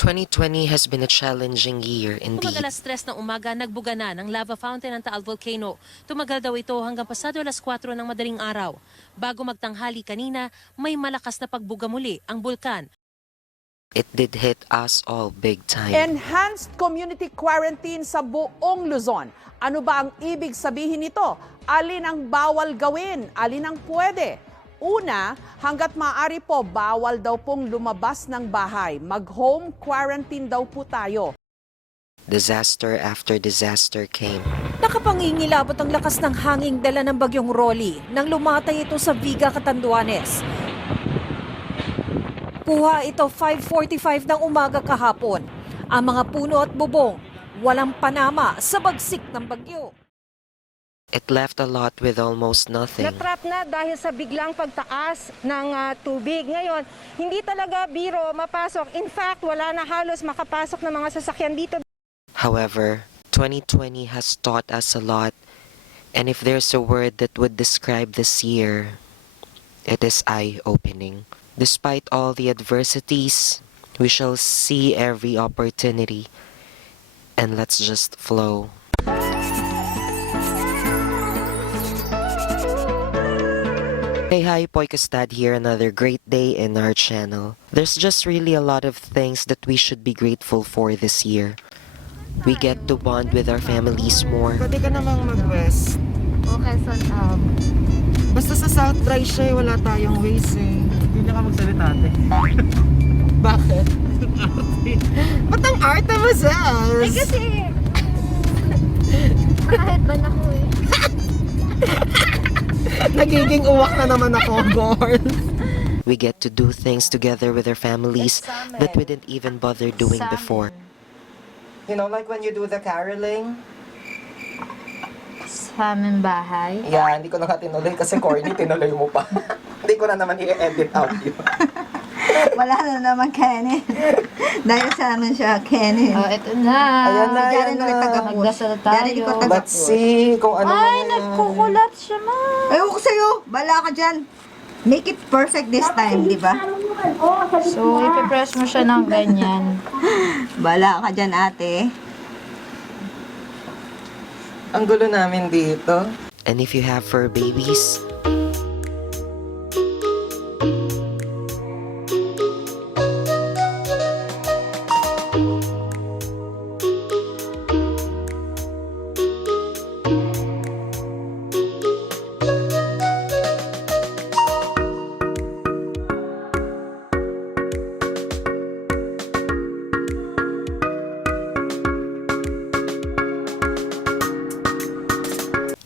2020 has been a challenging year indeed. Tumagal alas 3 ng umaga, nagbuga na ng lava fountain ng Taal Volcano. Tumagal daw ito hanggang pasado alas 4 ng madaling araw. Bago magtanghali kanina, may malakas na pagbuga muli ang bulkan. It did hit us all big time. Enhanced community quarantine sa buong Luzon. Ano ba ang ibig sabihin nito? Alin ang bawal gawin? Alin ang pwede? Una, hanggat maaari po, bawal daw pong lumabas ng bahay. Mag-home quarantine daw po tayo. Disaster after disaster came. Nakapangingilabot ang lakas ng hanging dala ng bagyong Rolly nang lumatay ito sa Viga, Catanduanes. Kuha ito 5:45 ng umaga kahapon. Ang mga puno at bubong, walang panama sa bagsik ng bagyo. It left a lot with almost nothing. Natrap na dahil sa biglang pagtaas ng tubig. Ngayon, hindi talaga biro mapasok. In fact, wala na halos makapasok ng mga sasakyan dito. However, 2020 has taught us a lot, and if there's a word that would describe this year, it is eye-opening. Despite all the adversities, we shall see every opportunity, and let's just flow. Hey, hi, Poikastad here, another great day in our channel. There's just really a lot of things that we should be grateful for this year. We get to bond with our families more. Pwede ka namang mag-west. Okay, son. Basta sa South Drive siya, wala tayong ways eh. Hindi na ka magsalita, ate. Bakit? Ba't ang arte mo, sis? Eh kasi, kahit ba na ko eh. Nagiging uwak na naman ako, Gorn. We get to do things together with our families that we didn't even bother doing before. You know, like when you do the caroling? Sa aming bahay. Yeah, hindi ko na tinuloy kasi corny, tinuloy mo pa. Hindi ko na naman i-edit out yun. Wala na naman Kenneth. Dahil sa amin siya, Kenneth. Oh, ito na. Ayan na, Si Jared ayan ulit na. taga-push. Magdasal tayo. Jared, ikaw taga-push. Let's see kung ano Ay, man. nagkukulat siya, ma. Ayaw ko sa'yo. Bala ka dyan. Make it perfect this time, di ba? So, ipipress mo siya ng ganyan. Bala ka dyan, ate. Ang gulo namin dito. And if you have fur babies,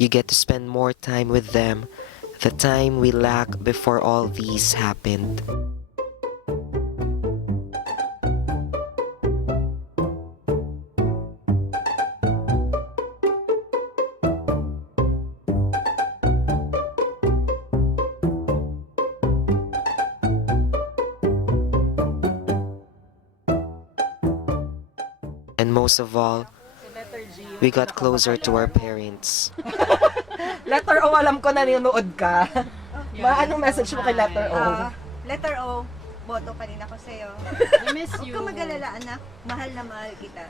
you get to spend more time with them, the time we lacked before all these happened. And most of all, we got closer to our parents. Letter O, alam ko nanonood ka. Anong message mo kay letter O? Letter O, boto pa rin ako sa'yo. I miss Huwag ka mag-alala, anak. Mahal na mahal kita.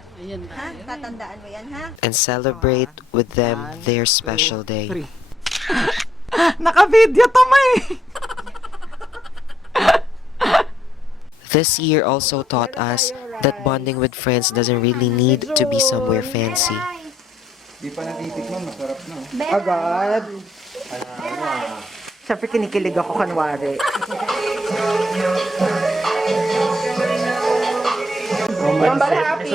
Ha? Tatandaan mo yan, ha? And celebrate with them their special day. Naka-video to, may! This year also taught us that bonding with friends doesn't really need to be somewhere fancy. Di pa natitikman, masarap na. Agad. Siyempre kinikilig ako kanwari. Mambal happy!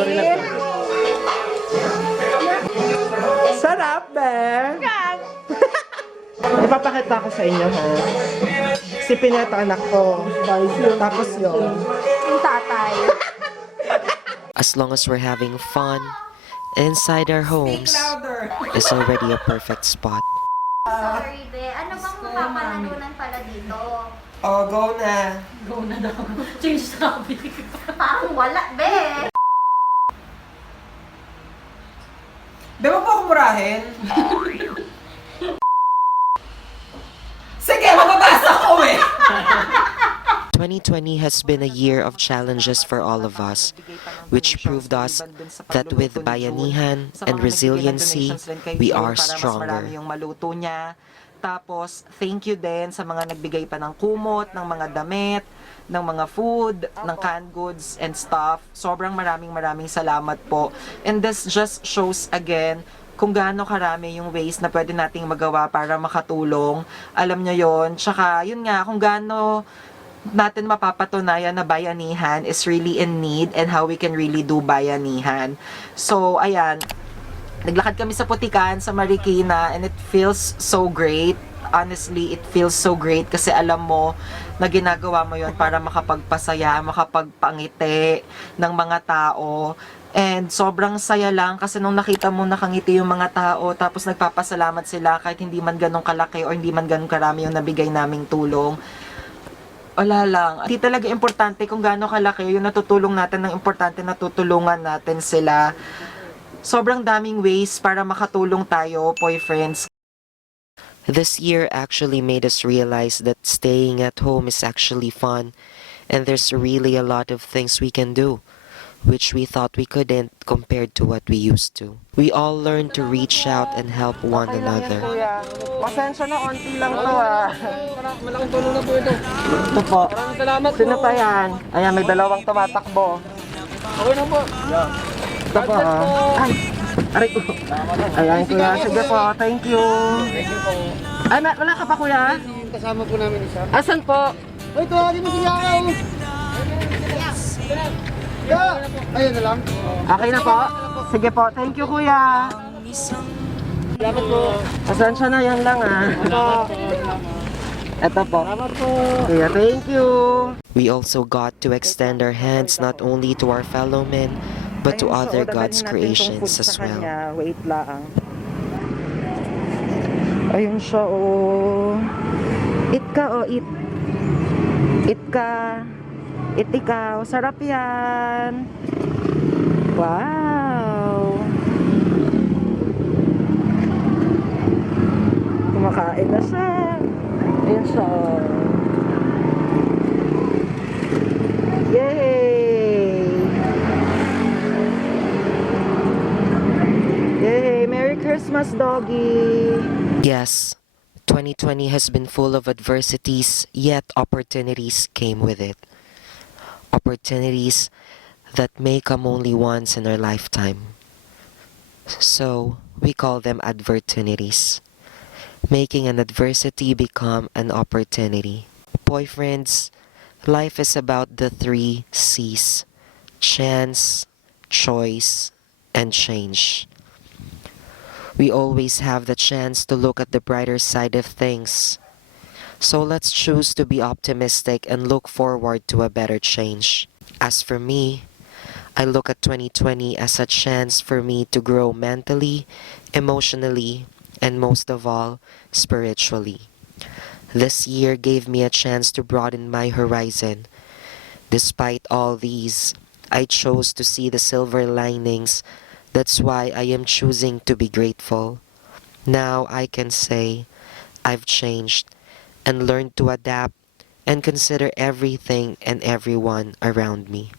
Sarap, Ben! Ipapakita ko sa inyo, ha? Si Pineta, anak ko. Tapos yun. Yung tatay. As long as we're having fun, inside our homes is already a perfect spot. Sorry, be. Ano bang mapapanalunan pala dito? Oh, go na. Change topic. Parang wala, be. Di ba po ako murahin? Sige, mababasa ko eh! 2020 has been a year of challenges for all of us, which proved us that with bayanihan and resiliency, we are stronger. Yung maluto niya. Tapos, thank you din sa mga nagbigay pa ng kumot, ng mga damit, ng mga food, ng canned goods and stuff. Sobrang maraming salamat po. And this just shows again kung gaano karami yung ways na pwede nating magawa para makatulong. Alam nyo yon. Tsaka, yun nga, kung gaano natin mapapatunayan na bayanihan is really in need and how we can really do bayanihan. So, ayan, naglakad kami sa Putikan, sa Marikina, and it feels so great. Honestly, it feels so great kasi alam mo na ginagawa mo yon para makapagpasaya, makapagpangiti ng mga tao. And sobrang saya lang kasi nung nakita mo nakangiti yung mga tao tapos nagpapasalamat sila kahit hindi man ganun kalaki o hindi man ganun karami yung nabigay naming tulong. Wala lang. Hindi talaga importante kung gaano kalaki yung natutulong natin, ng importante na tutulungan natin sila. Sobrang daming ways para makatulong tayo, boyfriends. This year actually made us realize that staying at home is actually fun, and there's really a lot of things we can do, which we thought we couldn't compared to what we used to. We all learned to reach out and help one another. Kuya, pasensya na, onti lang to ah. Malaking tulong na po ito. Ito po. Maraming salamat po. Sino pa yan? Ayan, may dalawang tumatakbo. Okay na po. Ito po. Ay, aray ko. Ayan, kuya. Sige po, thank you. Thank you po. Ay, wala ka pa, kuya? Yung kasama po namin isa. Asan po? Uy, tawagin mo si Yakaw. Yeah. Ayun na lang. Okay na po? Sige po, thank you, kuya. Salamat po. Pasensya na, yan lang ah. Ito po. Salamat po. Kuya, thank you. We also got to extend our hands not only to our fellow men, but to Ayun, other so, God's dadalhin natin tong creations food as sa well. kanya. Wait lang. Ayun siya, oh. Eat ka, oh, eat. Eat ka. Eat ikaw. Sarap yan. Wow. Kumakain na siya. Ayun siya, oh. Yay! Yay! Merry Christmas, doggy! Yes, 2020 has been full of adversities, yet opportunities came with it. Opportunities that may come only once in our lifetime. So, we call them advertunities, making an adversity become an opportunity. Boyfriends, life is about the 3 C's: chance, choice, and change. We always have the chance to look at the brighter side of things. So let's choose to be optimistic and look forward to a better change. As for me, I look at 2020 as a chance for me to grow mentally, emotionally, and most of all, spiritually. This year gave me a chance to broaden my horizon. Despite all these, I chose to see the silver linings. That's why I am choosing to be grateful. Now I can say I've changed and learned to adapt and consider everything and everyone around me.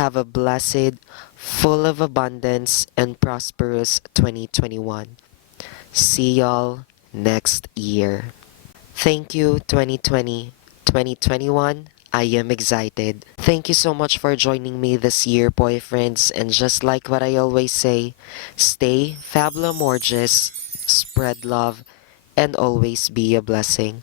Have a blessed, full of abundance, and prosperous 2021. See y'all next year. Thank you, 2020. 2021, I am excited. Thank you so much for joining me this year, boyfriends. And just like what I always say, stay fabulous, spread love, and always be a blessing.